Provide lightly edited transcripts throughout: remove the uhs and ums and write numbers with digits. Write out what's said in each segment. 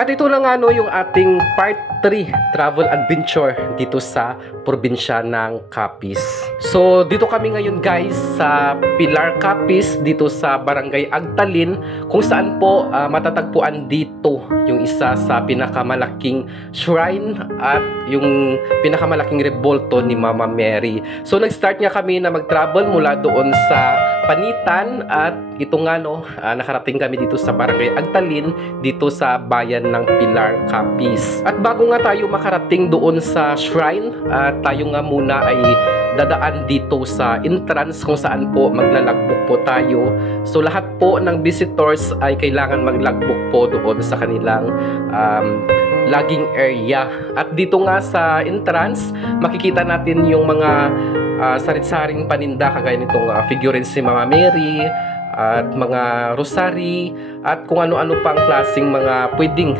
At ito na nga no yung ating part 3 travel adventure dito sa probinsya ng Capiz. So dito kami ngayon guys sa Pilar Capiz, dito sa Barangay Agtalin, kung saan po matatagpuan dito yung isa sa pinakamalaking shrine at yung pinakamalaking rebulto ni Mama Mary. So nag-start nga kami na mag-travel mula doon sa Panitan at ito nga no, nakarating kami dito sa Barangay Agtalin, dito sa bayan ng Pilar Capiz. At bago nga tayo makarating doon sa shrine, tayo nga muna ay dadaan dito sa entrance kung saan po maglalagbok po tayo. So lahat po ng visitors ay kailangan maglagbok po doon sa kanilang logging area. At dito nga sa entrance, makikita natin yung mga sarit-saring paninda kagaya nitong figurines si Mama Mary at mga rosary at kung ano-ano pang klaseng mga pwedeng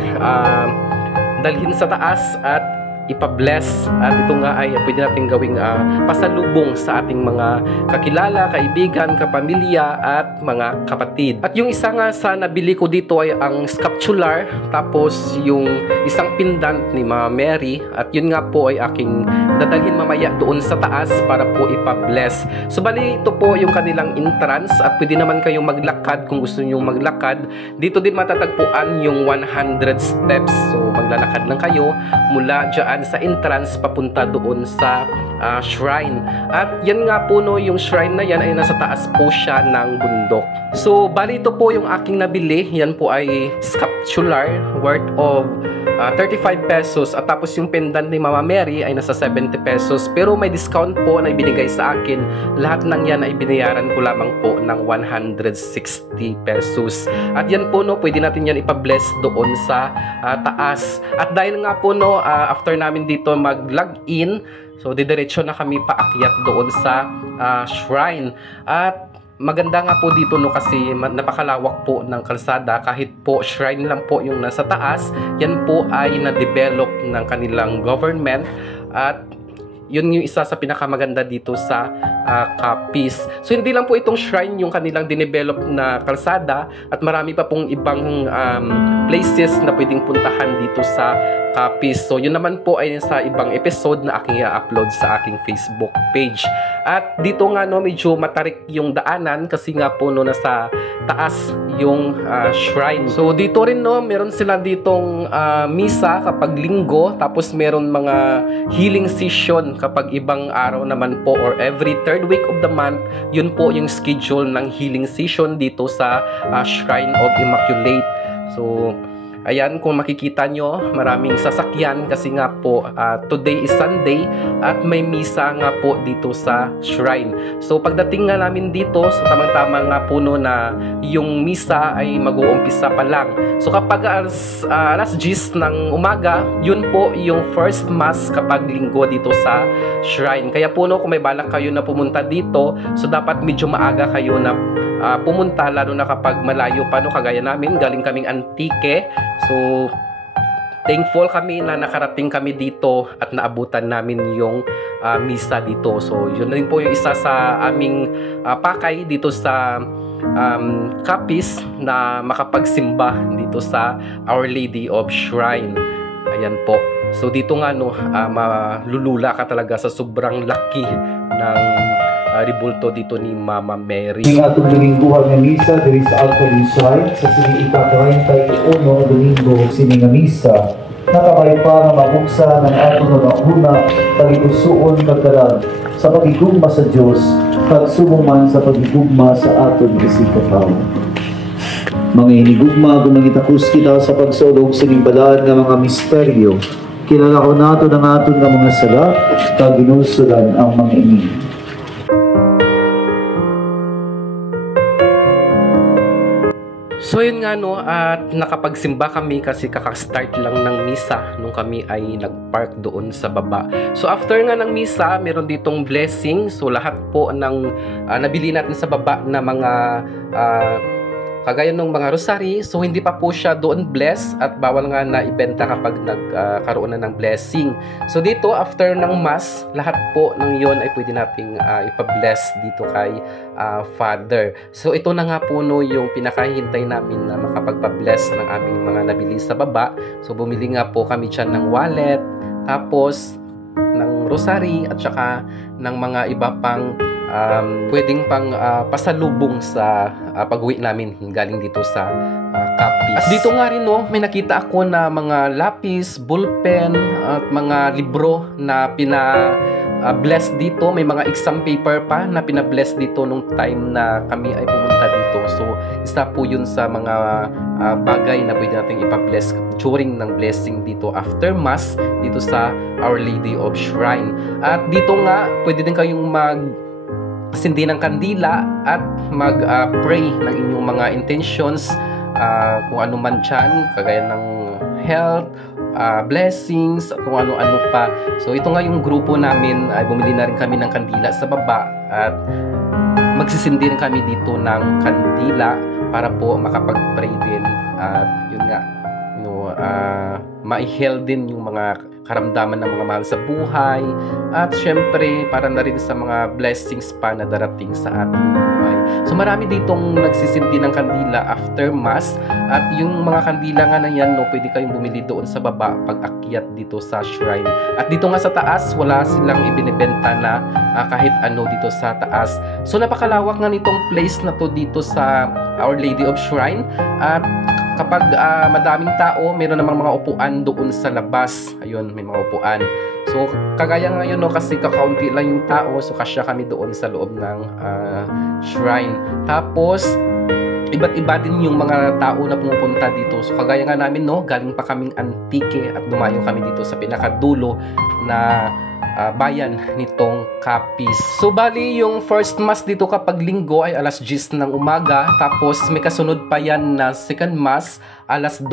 dalhin sa taas at ipa-bless. At ito nga ay pwede natin gawing pasalubong sa ating mga kakilala, kaibigan, kapamilya at mga kapatid. At yung isa nga sa nabili ko dito ay ang scapular, tapos yung isang pendant ni Mama Mary, at yun nga po ay aking dadalhin mamaya doon sa taas para po ipa-bless. So bali ito po yung kanilang entrance at pwede naman kayong maglakad kung gusto niyo maglakad. Dito din matatagpuan yung 100 steps. So maglalakad lang kayo mula dyan sa entrance papunta doon sa shrine. At yan nga po no, yung shrine na yan ay nasa taas po siya ng bundok. So bali ito po yung aking nabili. Yan po ay scapular worth of 35 pesos at tapos yung pendant ni Mama Mary ay nasa 70 pesos, pero may discount po na ibinigay sa akin. Lahat ng yan ay binayaran ko lamang po ng 160 pesos. At yan po no, pwede natin yan ipa-bless doon sa taas. At dahil nga po no, after namin dito mag-log in, so didiretso na kami paakyat doon sa shrine. At maganda nga po dito no, kasi napakalawak po ng kalsada. Kahit po shrine lang po yung nasa taas, yan po ay na-develop ng kanilang government. At yun yung isa sa pinakamaganda dito sa Capiz. So hindi lang po itong shrine yung kanilang dinevelop na kalsada, at marami pa pong ibang places na pwedeng puntahan dito sa Capiz. So yun naman po ay sa ibang episode na aking i-upload sa aking Facebook page. At dito nga no, medyo matarik yung daanan kasi nga po no, nasa taas yung shrine. So dito rin no, meron sila ditong misa kapag linggo, tapos meron mga healing session kapag ibang araw naman po, or every third week of the month. Yun po yung schedule ng healing session dito sa Shrine of Immaculate. So ayan, kung makikita nyo, maraming sasakyan kasi nga po today is Sunday at may misa nga po dito sa shrine. So pagdating nga namin dito, so tamang-tama nga po no, na yung misa ay mag-uumpisa pa lang. So kapag alas 10 ng umaga, yun po yung first mass kapag linggo dito sa shrine. Kaya po no, kung may balak kayo na pumunta dito, so dapat medyo maaga kayo na pumunta, lalo na kapag malayo pa no, kagaya namin, galing kaming Antique. So thankful kami na nakarating kami dito at naabutan namin yung misa dito. So yun rin po yung isa sa aming pakay dito sa Capiz, na makapagsimba dito sa Our Lady of Shrine. Ayan po. So dito nga no, malulula ka talaga sa sobrang laki ng rebulto dito ni Mama Mary. Ang atong lingguhan nga misa diri sa Agtalin Shrine sa sining ika-31 Domingo sining nga misa, nakabay pa nga mabuksa ng atong una pagigusuon kagdaran sa pagigugma sa Dios kag sumuman sa pagigugma sa aton isikataw. Mga hinigugma kung nangitakus kita sa pagsulog sining balaan nga mga misteryo, kilala ko nato ng aton nga mga sala kag ginusulan ang mga ini. So yun nga no, at nakapagsimba kami kasi kakastart lang ng misa nung kami ay nagpark doon sa baba. So after nga ng misa, meron ditong blessing. So lahat po ng nabili natin sa baba na mga kagaya ng mga rosary. So hindi pa po siya doon bless at bawal nga na ibenta kapag nagkaroon na ng blessing. So dito after ng mass, lahat po ng yon ay pwede nating ipa-bless dito kay Father. So ito na nga po no yung pinakahintay namin na makapagpa-bless ng aming mga nabili sa baba. So bumili nga po kami dyan ng wallet, tapos ng rosary at saka ng mga iba pang pwedeng pang pasalubong sa pag-uwi namin galing dito sa Capiz. At dito nga rin no, may nakita ako na mga lapis, ballpen at mga libro na bless dito. May mga exam paper pa na pina-bless dito nung time na kami ay pumunta dito. So isa po yun sa mga bagay na pwede natin ipa-bless during ng blessing dito after mass dito sa Our Lady of Shrine. At dito nga pwede din kayong sindi ng kandila at mag-pray ng inyong mga intentions, kung ano man dyan, kagaya ng health, blessings, kung ano-ano pa. So ito nga yung grupo namin, ay bumili na rin kami ng kandila sa baba at magsisindi rin kami dito ng kandila para po makapag-pray din at yun nga, ma-heal din yung mga karamdaman ng mga mahal sa buhay at syempre para na rin sa mga blessings pa na darating sa ating buhay. So marami ditong nagsisindi ng kandila after mass at yung mga kandila nga na yan, no, pwede kayong bumili doon sa baba pag akyat dito sa shrine. At dito nga sa taas, wala silang ibinibenta na kahit ano dito sa taas. So napakalawak nga nitong place na to dito sa Our Lady of Shrine at kapag madaming tao, meron namang mga upuan doon sa labas. Ayun, may mga upuan. So, kagaya ngayon, no, kasi kakaunti lang yung tao. So, kasya kami doon sa loob ng shrine. Tapos, iba't iba din yung mga tao na pumupunta dito. So, kagaya nga namin, no, galing pa kaming Antique at dumayo kami dito sa pinakadulo na bayan nitong Capiz. So bali yung first mass dito kapag linggo ay alas 10 ng umaga, tapos may kasunod pa yan na second mass alas 12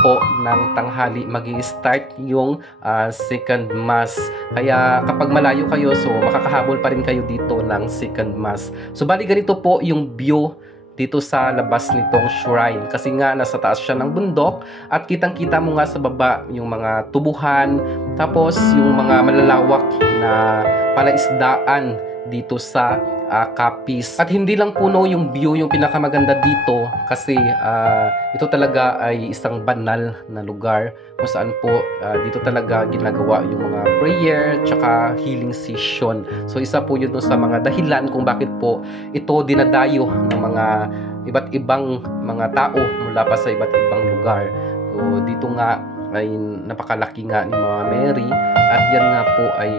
po ng tanghali magi-start yung second mass. Kaya kapag malayo kayo, so makakahabol pa rin kayo dito ng second mass. So bali ganito po yung view dito sa labas nitong shrine kasi nga nasa taas siya ng bundok at kitang-kita mo nga sa baba yung mga tubuhan, tapos yung mga malalawak na palaisdaan dito sa Capiz. At hindi lang puno yung view yung pinakamaganda dito kasi ito talaga ay isang banal na lugar kung saan po dito talaga ginagawa yung mga prayer tsaka healing session. So isa po yun sa mga dahilan kung bakit po ito dinadayo ng mga iba't ibang mga tao mula pa sa iba't ibang lugar. So dito nga ay napakalaki nga ni Mama Mary at yan nga po ay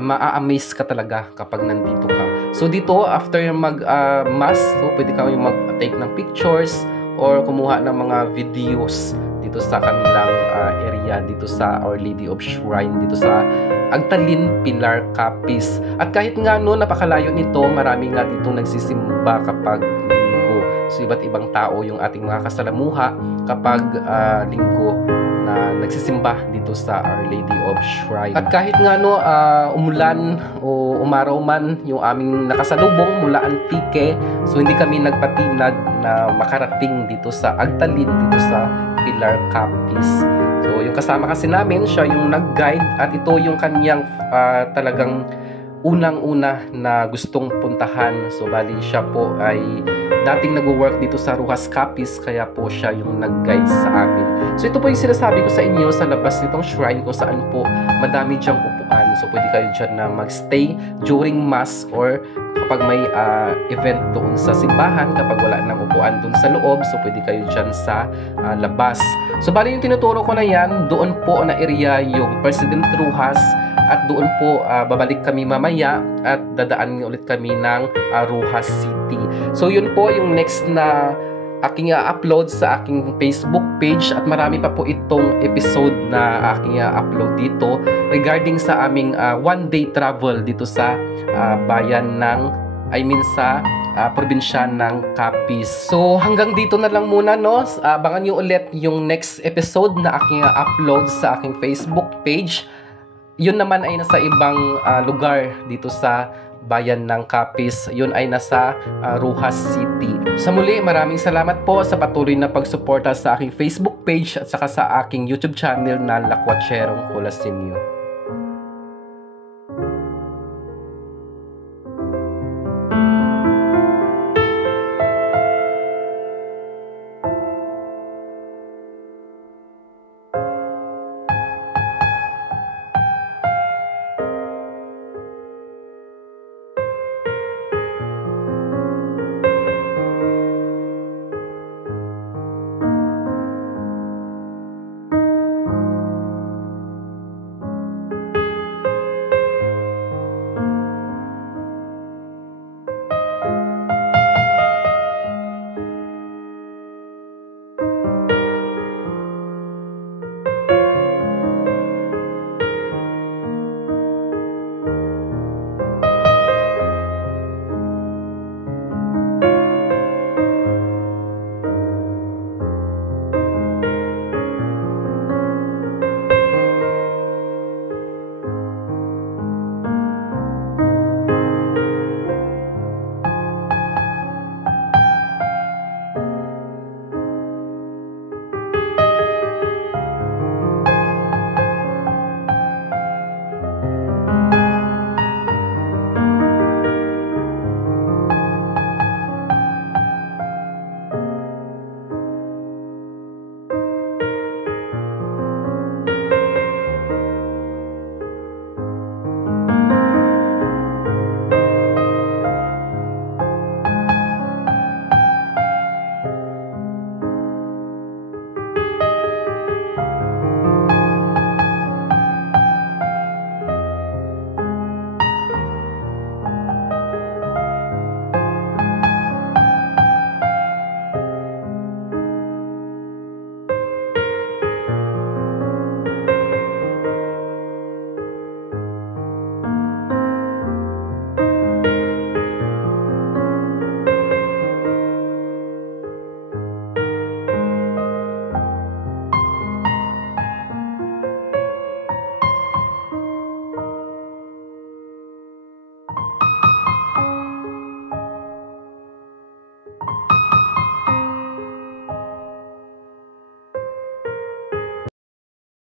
ma-amaze ka talaga kapag nandito ka. So dito after mag-mass, so pwede ka mag-take ng pictures or kumuha ng mga videos dito sa kanilang area dito sa Our Lady of Shrine dito sa Agtalin, Pilar, Capiz. At kahit nga no napakalayo nito, marami nga dito nagsisimba kapag linggo. So iba't ibang tao yung ating mga kasalamuha kapag linggo na nagsisimba dito sa Our Lady of Shrine. At kahit nga no umulan o umaraw man yung aming nakasalubong mula Antique, so hindi kami nagpatinag na makarating dito sa Agtalin, dito sa Pilar, Capiz. So yung kasama kasi namin, siya yung nag-guide at ito yung kanyang talagang unang-una na gustong puntahan. So bali siya po ay dating nag-work dito sa Rojas, Capiz, kaya po siya yung nag-guide sa amin. So ito po yung sinasabi ko sa inyo sa labas nitong shrine kung saan po madami diyang upuan. So pwede kayo dyan na magstay during mass or kapag may event doon sa simbahan, kapag wala nang upuan doon sa loob, so pwede kayo dyan sa labas. So bali yung tinuturo ko na yan, doon po na area yung President Rojas at doon po babalik kami mamaya at dadaan ulit kami ng Rojas City. So yun po yung next na aking upload sa aking Facebook page at marami pa po itong episode na aking upload dito regarding sa aming one-day travel dito sa bayan ng sa probinsya ng Capiz. So hanggang dito na lang muna, no? Abangan nyo ulit yung next episode na aking upload sa aking Facebook page. Yun naman ay nasa ibang lugar dito sa bayan ng Capiz. Yun ay nasa Rojas City. Sa muli, maraming salamat po sa patuloy na pagsuporta sa aking Facebook page at saka sa aking YouTube channel na Lakwatcherong Colasinio.